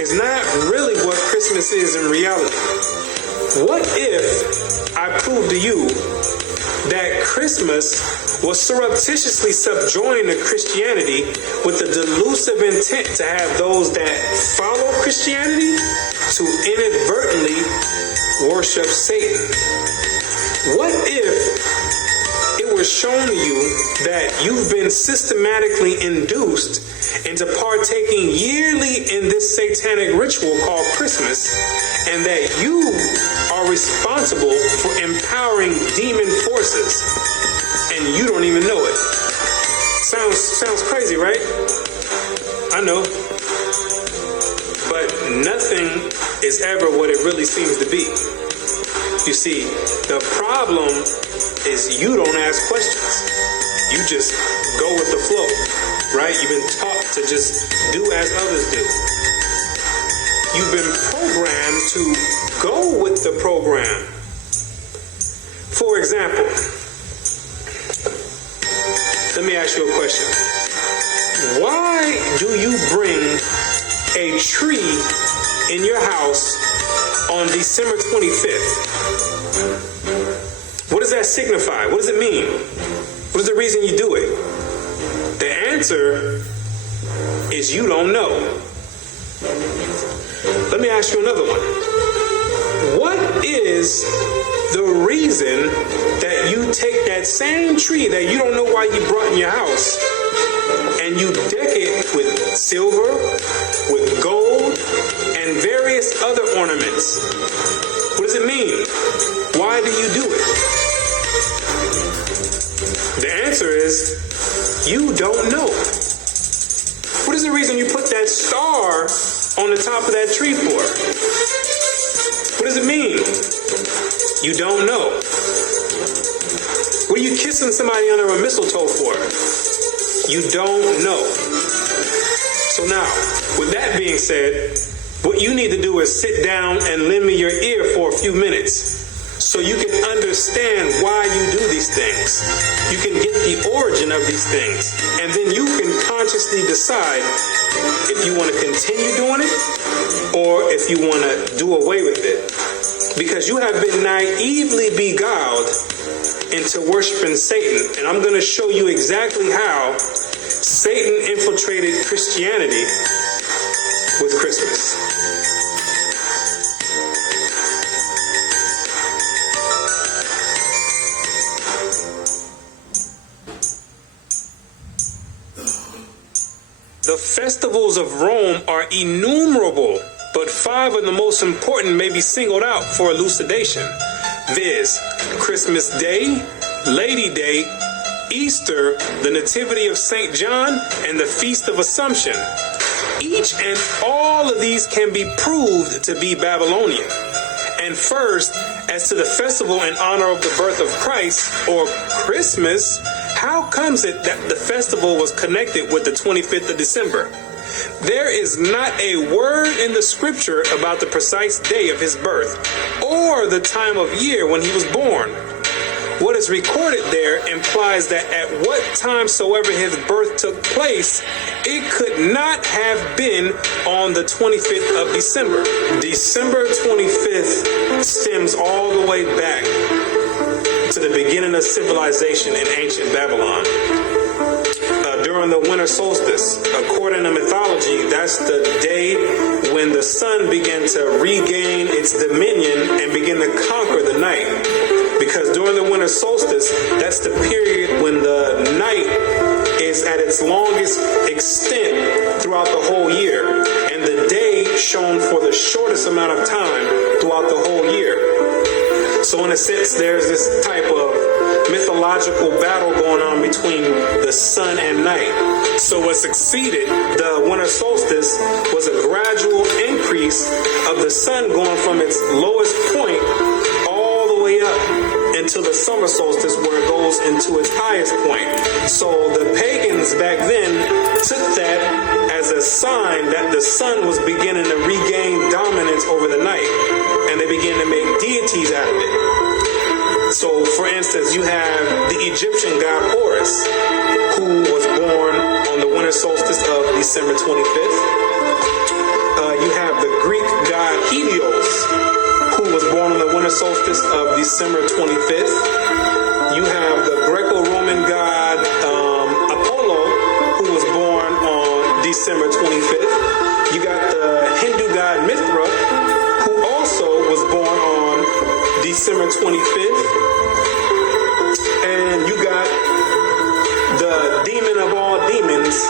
is not really what Christmas is in reality. What if I prove to you that Christmas was surreptitiously subjoined to Christianity with the delusive intent to have those that follow Christianity to inadvertently worship Satan? What if it was shown to you that you've been systematically induced into partaking yearly in this satanic ritual called Christmas, and that you are responsible for empowering demon forces, and you don't even know it? Sounds crazy, right? I know. But nothing is ever what it really seems to be. You see, the problem is you don't ask questions. You just go with the flow, right? You've been taught to just do as others do. You've been programmed to go with the program. For example, let me ask you a question. Why do you bring a tree in your house on December 25th? What does that signify? What does it mean? What is the reason you do it? The answer is you don't know. Let me ask you another one. What is the reason that you take that same tree that you don't know why you brought in your house and you deck it with silver, with gold, and various other ornaments? What does it mean? Why do you do it? The answer is you don't know. What is the reason you put that star on the top of that tree for? What does it mean? You don't know. What are you kissing somebody under a mistletoe for? You don't know. So now, with that being said, what you need to do is sit down and lend me your ear for a few minutes so you can understand why you do these things. You can get the origin of these things, and then you can consciously decide if you want to continue doing it or if you want to do away with it. Because you have been naively beguiled into worshiping Satan, and I'm going to show you exactly how Satan infiltrated Christianity with Christmas. The festivals of Rome are innumerable, but 5 of the most important may be singled out for elucidation, viz. Christmas Day, Lady Day, Easter, the Nativity of St. John, and the Feast of Assumption. Each and all of these can be proved to be Babylonian. And first, as to the festival in honor of the birth of Christ, or Christmas, how comes it that the festival was connected with the 25th of December? There is not a word in the scripture about the precise day of his birth or the time of year when he was born. What is recorded there implies that at what time soever his birth took place, it could not have been on the 25th of December. December 25th stems all the way back to the beginning of civilization in ancient Babylon. During the winter solstice, according to mythology, that's the day when the sun began to regain its dominion and begin to conquer the night. Because during the winter solstice, that's the period when the night is at its longest extent throughout the whole year, and the day shone for the shortest amount of time throughout the whole year. So in a sense, there's this type of mythological battle going on between the sun and night. So what succeeded the winter solstice was a gradual increase of the sun going from its lowest point all the way up until the summer solstice, where it goes into its highest point. So the pagans back then took that as a sign that the sun was beginning to regain dominance over the night, and they began to make deities out of it. So, for instance, you have the Egyptian god Horus, who was born on the winter solstice of December 25th. You have solstice of December 25th. You have the Greco-Roman god Apollo, who was born on December 25th. You got the Hindu god Mithra, who also was born on December 25th. And you got the demon of all demons,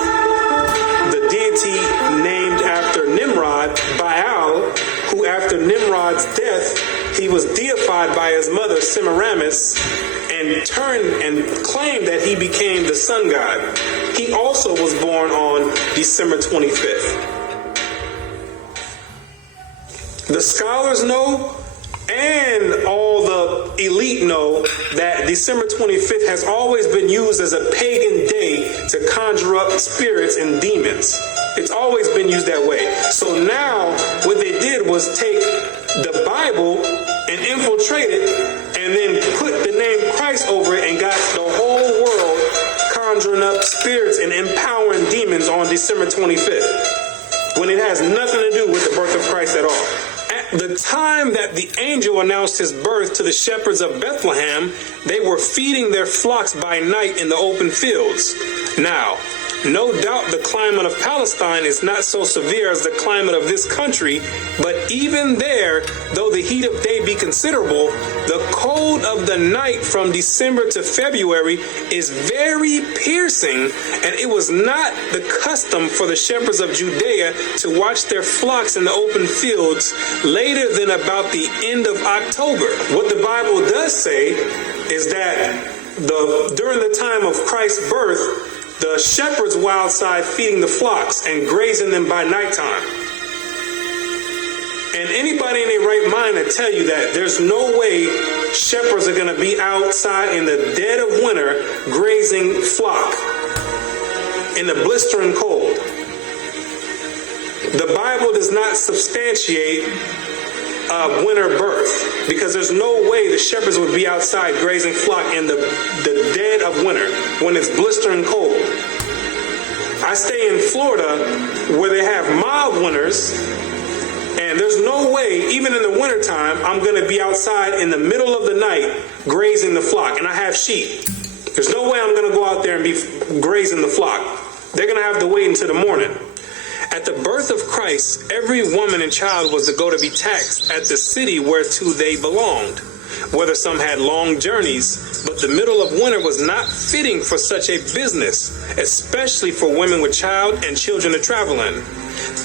the deity named after Nimrod, Baal, who after Nimrod's death, he was deified by his mother Semiramis and turned and claimed that he became the sun god. He also was born on December 25th. The scholars know, and all the elite know, that December 25th has always been used as a pagan day to conjure up spirits and demons. It's always been used that way. So now what they did was take the Bible and infiltrate it and then put the name Christ over it and got the whole world conjuring up spirits and empowering demons on December 25th, when it has nothing to do with the birth of Christ at all. At the time that the angel announced his birth to the shepherds of Bethlehem, they were feeding their flocks by night in the open fields. Now, no doubt the climate of Palestine is not so severe as the climate of this country, but even there, though the heat of day be considerable, the cold of the night from December to February is very piercing, and it was not the custom for the shepherds of Judea to watch their flocks in the open fields later than about the end of October. What the Bible does say is that during the time of Christ's birth, the shepherds were outside feeding the flocks and grazing them by nighttime. And anybody in their right mind will tell you that there's no way shepherds are going to be outside in the dead of winter grazing flock in the blistering cold. The Bible does not substantiate winter birth, because there's no way the shepherds would be outside grazing flock in the dead of winter when it's blistering cold. I stay in Florida where they have mild winters, and there's no way, even in the wintertime, I'm going to be outside in the middle of the night grazing the flock, and I have sheep. There's no way I'm going to go out there and be grazing the flock. They're going to have to wait until the morning. At the birth of Christ, every woman and child was to go to be taxed at the city whereto they belonged, whether some had long journeys, but the middle of winter was not fitting for such a business, especially for women with child and children to travel in.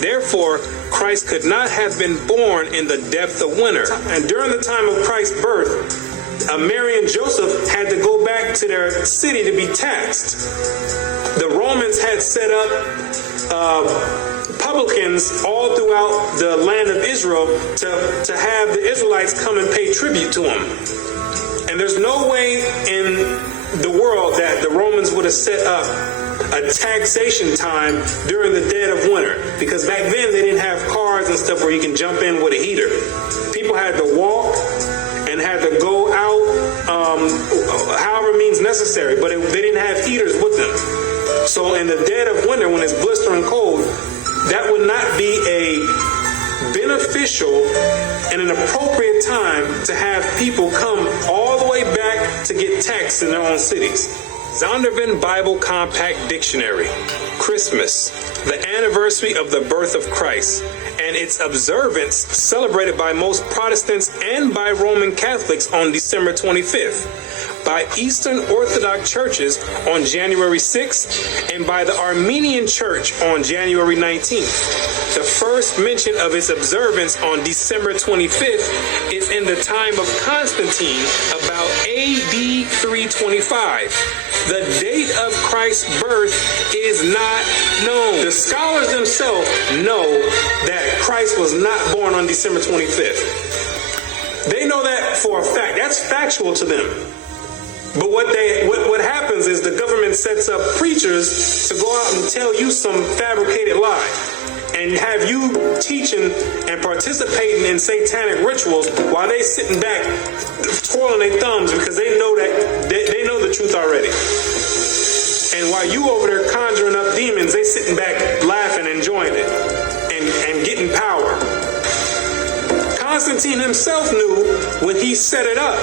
Therefore, Christ could not have been born in the depth of winter. And during the time of Christ's birth, Mary and Joseph had to go back to their city to be taxed. The Romans had set up publicans all throughout the land of Israel to have the Israelites come and pay tribute to them. And there's no way in the world that the Romans would have set up a taxation time during the dead of winter, because back then they didn't have cars and stuff where you can jump in with a heater. People had to walk and had to go out however means necessary, but they didn't have heaters with them. So in the dead of winter, when it's blistering cold, that would not be a beneficial and an appropriate time to have people come all the way back to get taxed in their own cities. Zondervan Bible Compact Dictionary. Christmas, the anniversary of the birth of Christ, and its observance celebrated by most Protestants and by Roman Catholics on December 25th, by Eastern Orthodox churches on January 6th, and by the Armenian Church on January 19th. The first mention of its observance on December 25th is in the time of Constantine, about AD 325. The date of Christ's birth is not known. The scholars themselves know that Christ was not born on December 25th. They know that for a fact. That's factual to them. But what happens is the government sets up preachers to go out and tell you some fabricated lie and have you teaching and participating in satanic rituals while they sitting back twirling their thumbs, because they know that they know the truth already. And while you over there conjuring up demons, they sitting back laughing, enjoying it, and getting power. Constantine himself knew when he set it up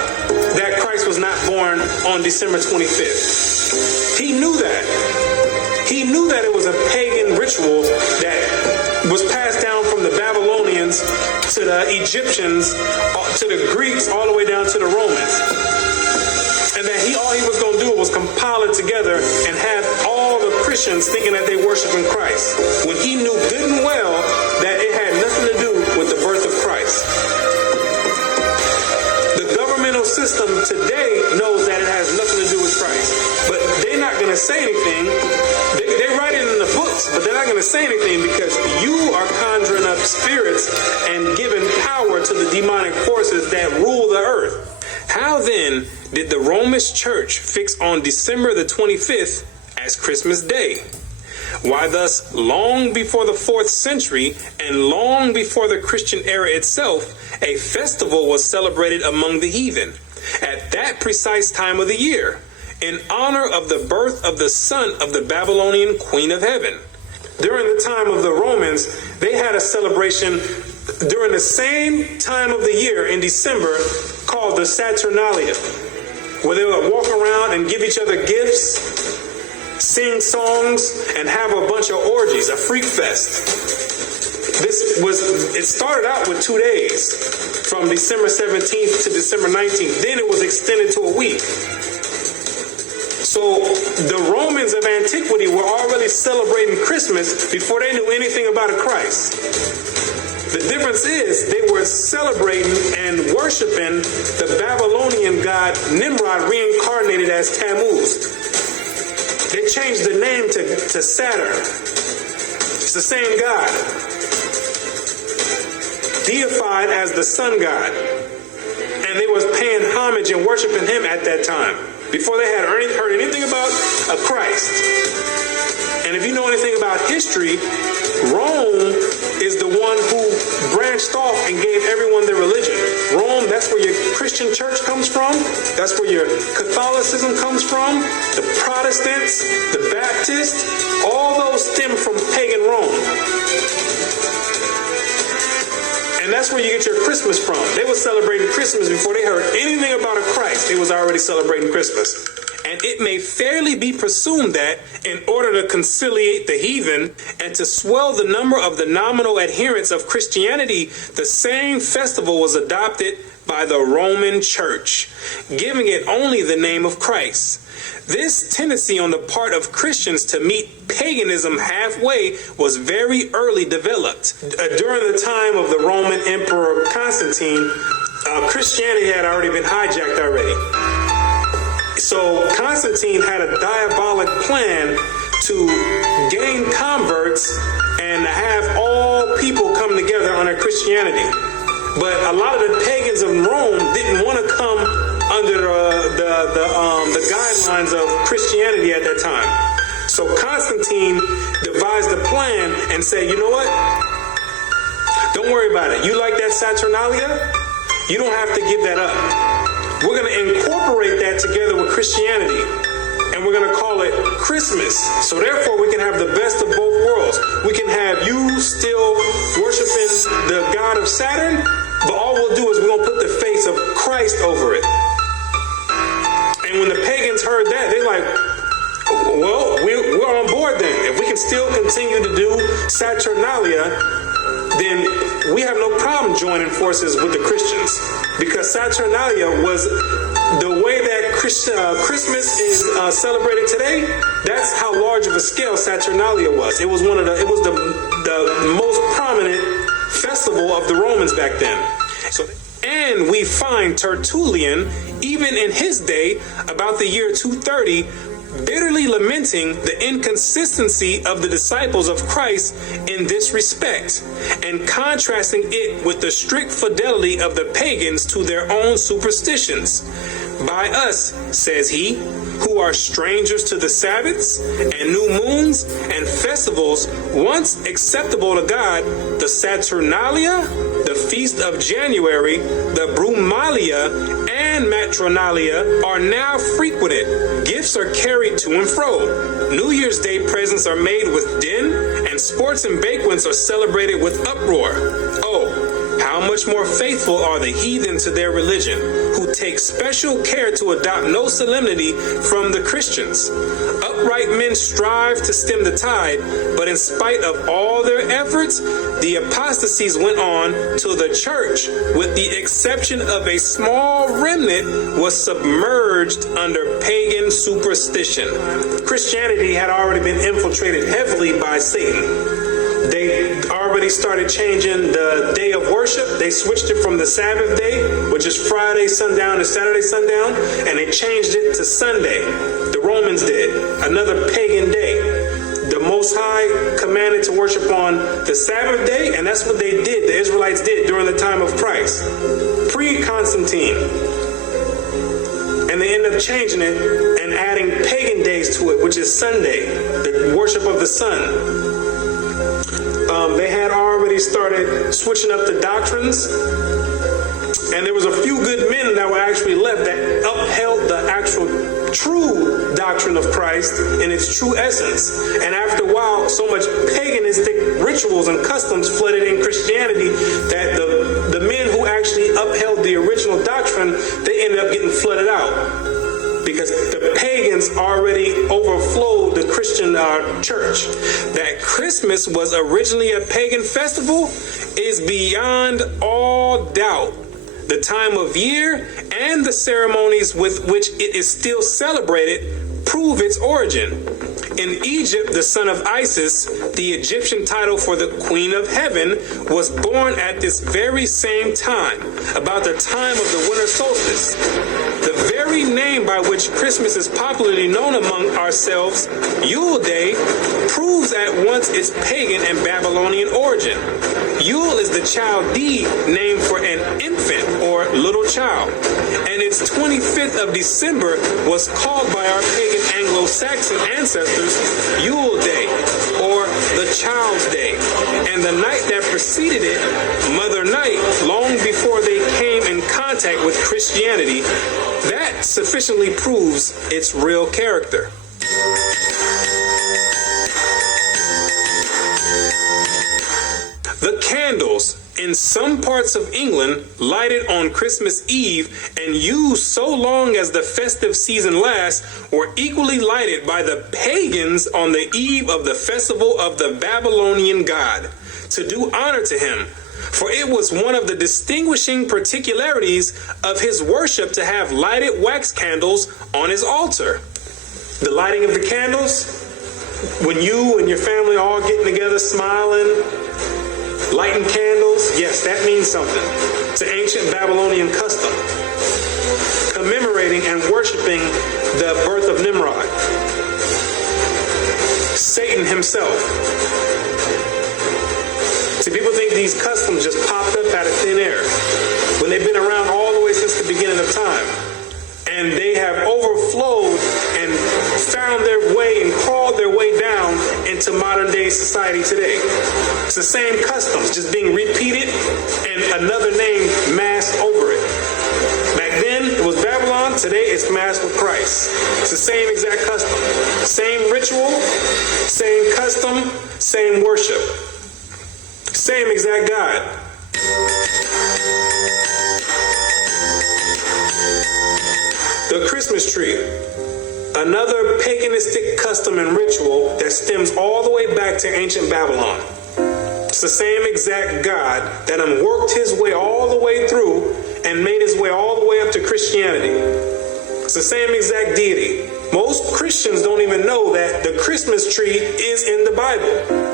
that Christ was not born on December 25th. He knew that. He knew that it was a pagan ritual that was passed down from the Babylonians to the Egyptians, to the Greeks, all the way down to the Romans. And that all he was going to do was compile it together and have all the Christians thinking that they worship in Christ, when he knew good and well that it had nothing to do with the birth of Christ. The governmental system today knows that it has nothing to do with Christ, but they're not going to say anything. They write it in the books, but they're not going to say anything because you are conjuring up spirits and giving power to the demonic forces that rule the earth. How then did the Roman Church fix on December the 25th as Christmas Day? Why thus, long before the 4th century and long before the Christian era itself, a festival was celebrated among the heathen at that precise time of the year, in honor of the birth of the son of the Babylonian Queen of Heaven. During the time of the Romans, they had a celebration during the same time of the year in December called the Saturnalia, where they would walk around and give each other gifts, sing songs, and have a bunch of orgies, a freak fest. It started out with 2 days, from December 17th to December 19th. Then it was extended to a week. So the Romans of antiquity were already celebrating Christmas before they knew anything about a Christ. The difference is they were celebrating and worshiping the Babylonian god Nimrod, reincarnated as Tammuz. They changed the name to Saturn. It's the same god, deified as the sun god. And they was paying homage and worshiping him at that time, before they had heard anything about a Christ. And if you know anything about history, Rome is the one who branched off and gave everyone their religion. Rome, that's where your Christian church comes from. That's where your Catholicism comes from. The Protestants, the Baptists, all those stem from pagan Rome. And that's where you get your Christmas from. They were celebrating Christmas before they heard anything about a Christ. They was already celebrating Christmas. And it may fairly be presumed that in order to conciliate the heathen and to swell the number of the nominal adherents of Christianity, the same festival was adopted by the Roman Church, giving it only the name of Christ. This tendency on the part of Christians to meet paganism halfway was very early developed. During the time of the Roman Emperor Constantine, Christianity had already been hijacked already. So Constantine had a diabolic plan to gain converts and have all people come together under Christianity. But a lot of the pagans of Rome didn't want to come under the guidelines of Christianity at that time. So Constantine devised a plan and said, you know what? Don't worry about it. You like that Saturnalia? You don't have to give that up. We're going to incorporate that together with Christianity, and we're going to call it Christmas. So therefore, we can have the best of both worlds. We can have you still worshiping the god of Saturn, but all we'll do is we're going to put the face of Christ over it. And when the pagans heard that, they're like, well, we're on board then. If we can still continue to do Saturnalia, then we have no problem joining forces with the Christians. Because Saturnalia was the way that Christmas is celebrated today. That's how large of a scale Saturnalia was. It was the most prominent festival of the Romans back then. And we find Tertullian, even in his day, about the year 230, bitterly lamenting the inconsistency of the disciples of Christ in this respect, and contrasting it with the strict fidelity of the pagans to their own superstitions. By us, says he, who are strangers to the Sabbaths and new moons and festivals once acceptable to God, the Saturnalia, the feast of January, the Brumalia, and Matronalia are now frequented. Gifts are carried to and fro. New Year's Day presents are made with din, and sports and banquets are celebrated with uproar. Oh, How much more faithful are the heathen to their religion, who take special care to adopt no solemnity from the Christians. Upright men strive to stem the tide, but in spite of all their efforts, the apostasies went on till the church, with the exception of a small remnant, was submerged under pagan superstition. Christianity had already been infiltrated heavily by Satan. They already started changing the day of worship. They switched it from the Sabbath day, which is Friday sundown to Saturday sundown, and they changed it to Sunday. The Romans did, another pagan day. The Most High commanded to worship on the Sabbath day, and that's what they did, the Israelites did during the time of Christ, pre-Constantine. And they ended up changing it and adding pagan days to it, which is Sunday, the worship of the sun. They had already started switching up the doctrines, and there was a few good men that were actually left that upheld the actual true doctrine of Christ in its true essence. And after a while, so much paganistic rituals and customs flooded in Christianity that the men who actually upheld the original doctrine, they ended up getting flooded out, because the pagans already overflowed the Christian church. That Christmas was originally a pagan festival is beyond all doubt. The time of year and the ceremonies with which it is still celebrated prove its origin. In Egypt, the son of Isis, the Egyptian title for the Queen of Heaven, was born at this very same time, about the time of the winter solstice. The very name by which Christmas is popularly known among ourselves, Yule Day, proves at once its pagan and Babylonian origin. Yule is the Chaldee name for an infant or little child, and its 25th of December was called by our pagan Anglo-Saxon ancestors Yule Day, or the Child's Day, and the night that preceded it, Mother Night, long before they came in contact with Christianity. That sufficiently proves its real character. The candles in some parts of England lighted on Christmas Eve and used so long as the festive season lasts were equally lighted by the pagans on the eve of the festival of the Babylonian god, to do honor to him. For it was one of the distinguishing particularities of his worship to have lighted wax candles on his altar. The lighting of the candles, when you and your family are all getting together smiling, lighting candles, yes, that means something. It's an ancient Babylonian custom, commemorating and worshiping the birth of Nimrod, Satan himself. See, people think these customs just popped up out of thin air, when they've been around all the way since the beginning of time. And they have overflowed and found their way and crawled their way down into modern day society today. It's the same customs, just being repeated and another name masked over it. Back then, it was Babylon. Today, it's masked with Christ. It's the same exact custom. Same ritual, same custom, same worship. Same exact God. The Christmas tree, another paganistic custom and ritual that stems all the way back to ancient Babylon. It's the same exact God that worked his way all the way through and made his way all the way up to Christianity. It's the same exact deity. Most Christians don't even know that the Christmas tree is in the Bible.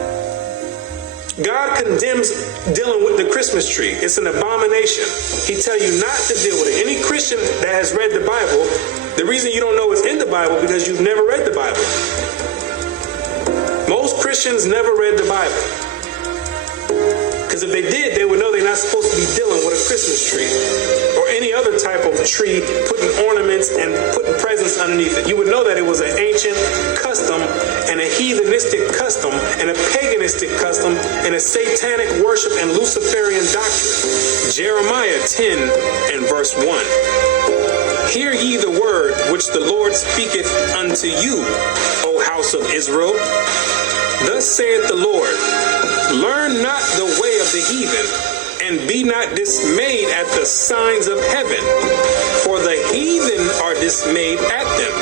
God condemns dealing with the Christmas tree. It's an abomination. He tells you not to deal with it. Any Christian that has read the Bible, the reason you don't know it's in the Bible because you've never read the Bible. Most Christians never read the Bible. Because if they did, they would know they're not supposed to be dealing with a Christmas tree or any other type of tree, putting ornaments and putting presents underneath it. You would know that it was an ancient custom and a heathenistic custom and a paganistic custom and a satanic worship and Luciferian doctrine. Jeremiah 10 and verse 1. Hear ye the word which the Lord speaketh unto you, O house of Israel. Thus saith the Lord, learn not the way of the heathen, and be not dismayed at the signs of heaven, for the heathen are dismayed at them.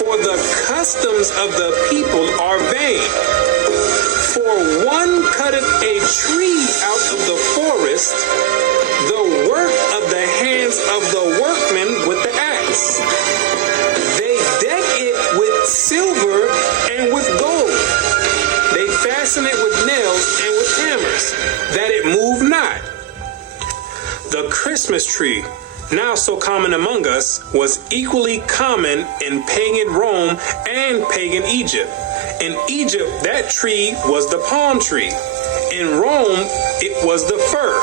For the customs of the people are vain. For one cutteth a tree out of the forest, the work of the hands of the workmen with the axe. They deck it with silver and with gold. They fasten it with nails and with hammers, that it move not. The Christmas tree, now so common among us, was equally common in pagan Rome and pagan Egypt. In Egypt, that tree was the palm tree. In Rome, it was the fir.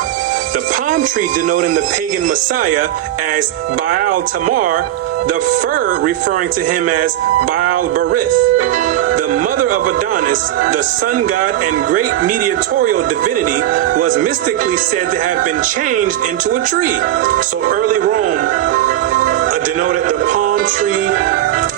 The palm tree denoting the pagan Messiah as Baal Tamar, the fir referring to him as Baal Berith. The mother of Adonis, the sun god and great mediatorial divinity, was mystically said to have been changed into a tree. So early Rome denoted the palm tree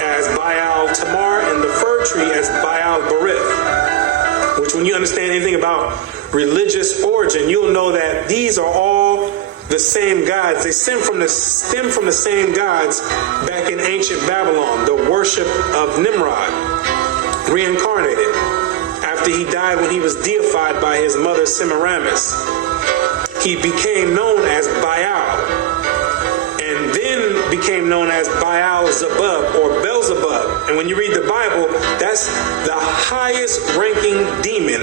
as Baal Tamar and the fir tree as Baal Berith, which when you understand anything about religious origin, you'll know that these are all the same gods. They stem from the same gods back in ancient Babylon, the worship of Nimrod, reincarnated after he died when he was deified by his mother Semiramis. He became known as Baal, and then became known as Baal Zebub or Beelzebub. And when you read the Bible, that's the highest ranking demon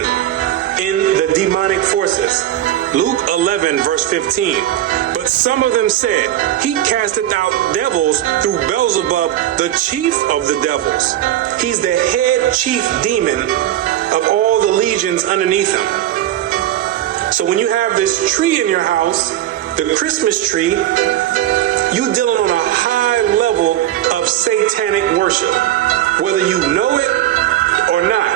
in the demonic forces. Luke 11 verse 15. But some of them said, he casteth out devils through Beelzebub, the chief of the devils. He's the head chief demon of all the legions underneath him. So when you have this tree in your house, the Christmas tree, you dealing on a high level of satanic worship, whether you know it or not.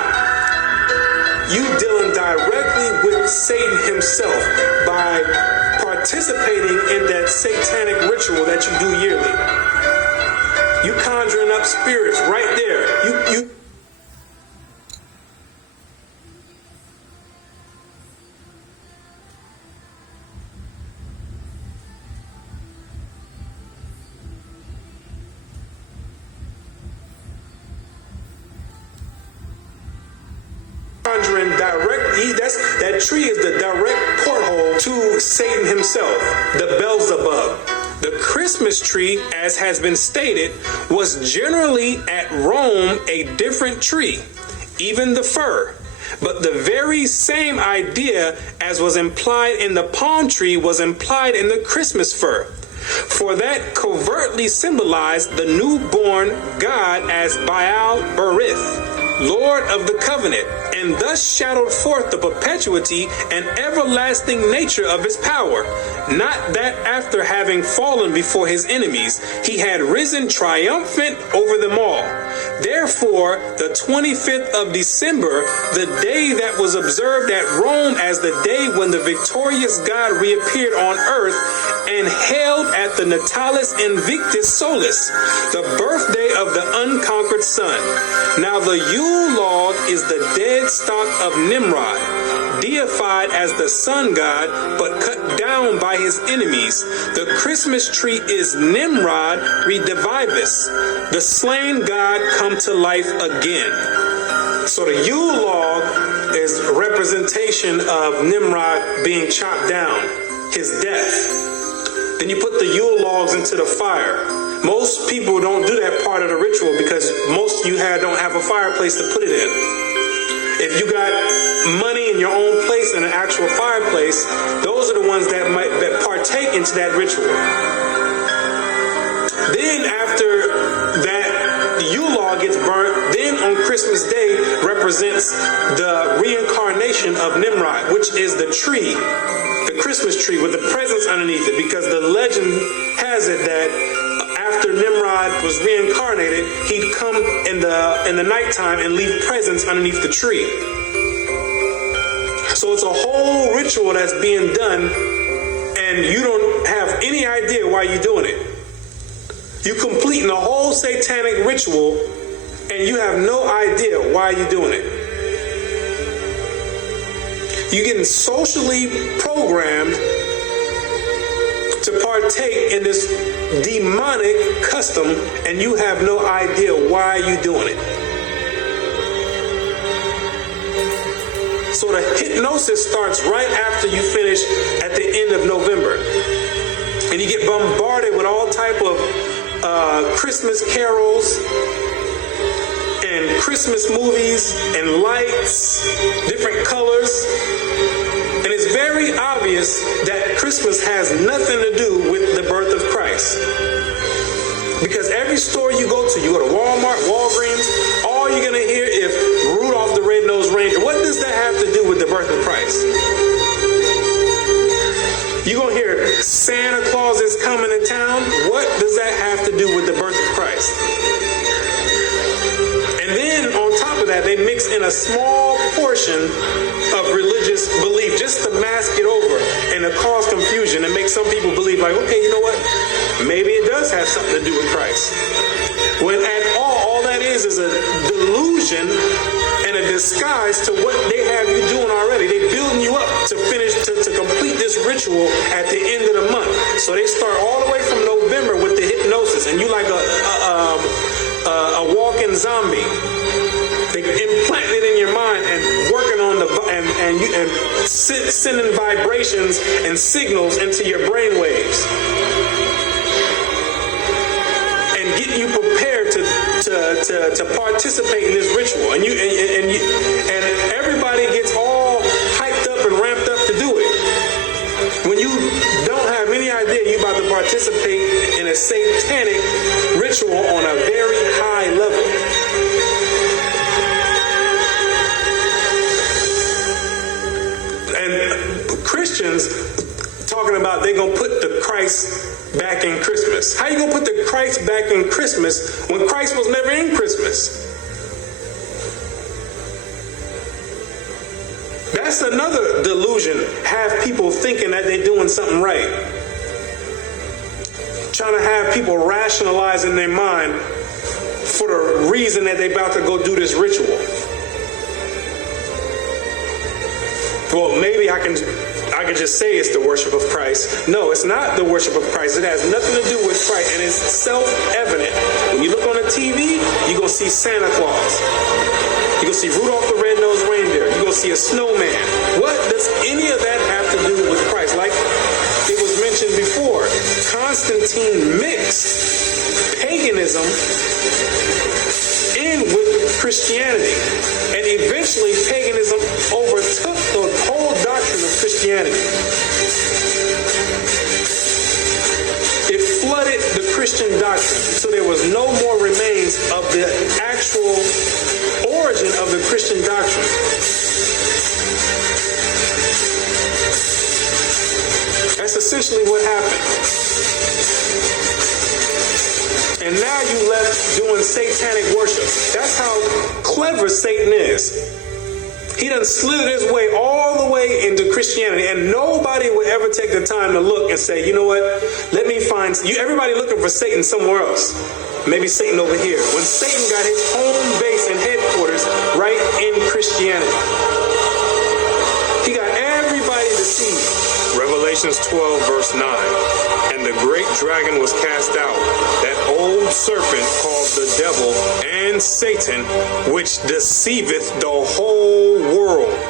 You dealing directly with Satan himself by participating in that satanic ritual that you do yearly. You conjuring up spirits right there. You conjuring that tree is the direct porthole to Satan himself, the Beelzebub. The Christmas tree, as has been stated, was generally at Rome a different tree, even the fir. But the very same idea as was implied in the palm tree was implied in the Christmas fir. For that covertly symbolized the newborn God as Baal Berith, Lord of the covenant, and thus shadowed forth the perpetuity and everlasting nature of his power. Not that after having fallen before his enemies, he had risen triumphant over them all. Therefore, the 25th of December, the day that was observed at Rome as the day when the victorious God reappeared on earth and held at the Natalis Invictus Solis, the birthday of the unconquered sun. Now the Yule log is the dead stock of Nimrod, deified as the sun god, but cut down by his enemies. The Christmas tree is Nimrod redivivus, the slain god come to life again. So the Yule log is a representation of Nimrod being chopped down, his death. Then you put the Yule logs into the fire. Most people don't do that part of the ritual because most of you don't have a fireplace to put it in. If you got money in your own place and an actual fireplace, those are the ones that partake into that ritual. Then after that, the Yule log gets burnt. Then on Christmas Day represents the reincarnation of Nimrod, which is the tree, the Christmas tree with the presents underneath it, because the legend has it that after Nimrod was reincarnated, he'd come in the nighttime and leave presents underneath the tree. So it's a whole ritual that's being done, and you don't have any idea why you're doing it. You're completing a whole satanic ritual, and you have no idea why you're doing it. You're getting socially programmed to partake in this demonic custom, and you have no idea why you're doing it. So the hypnosis starts right after you finish at the end of November. And you get bombarded with all type of Christmas carols and Christmas movies and lights, different colors. And it's very obvious that Christmas has nothing to do with the birth of Christ. Because every store you go to Walmart, Walgreens, all you're going to hear is Rudolph the Red-Nosed Reindeer. What does that have to do with the birth of Christ? You're going to hear Santa Claus is coming to town. What does that have to do with the birth of Christ? And then on top of that, they mix in a small portion of religious belief just to mask it over and to cause confusion and make some people believe like, okay, you know what? Maybe it does have something to do with Christ. When at all that is a delusion and a disguise to what they have you doing already. They're building you up to finish, to complete this ritual at the end of the month. So they start all the way from November with the hypnosis, and you like a walking zombie. They implant it in your mind and working on sending vibrations and signals into your brain waves. Getting you prepared to participate in this ritual, and everybody gets all hyped up and ramped up to do it. When you don't have any idea you're about to participate in a satanic ritual on a very high level. And Christians talking about they're gonna put the Christ back in Christmas. How you gonna put the Christ back in Christmas when Christ was never in Christmas? That's another delusion. Have people thinking that they're doing something right. Trying to have people rationalize in their mind for the reason that they're about to go do this ritual. Well, maybe I can just say it's the worship of Christ. No, it's not the worship of Christ. It has nothing to do with Christ, and it's self-evident. When you look on the TV, you're going to see Santa Claus. You're going to see Rudolph the Red-Nosed Reindeer. You're going to see a snowman. What does any of that have to do with Christ? Like it was mentioned before, Constantine mixed paganism in with Christianity. And eventually paganism overtook the whole doctrine of Christianity. It flooded the Christian doctrine, so there was no more remains of the actual origin of the Christian doctrine. That's essentially what happened. And now you left doing satanic worship. That's how clever Satan is. He done slid his way all the way into Christianity, and nobody would ever take the time to look and say, you know what, let me find you. Everybody looking for Satan somewhere else. Maybe Satan over here. When Satan got his home base and headquarters right in Christianity. He got everybody deceived. Revelations 12 verse 9. And the great dragon was cast out, that old serpent called the devil and Satan, which deceiveth the whole world.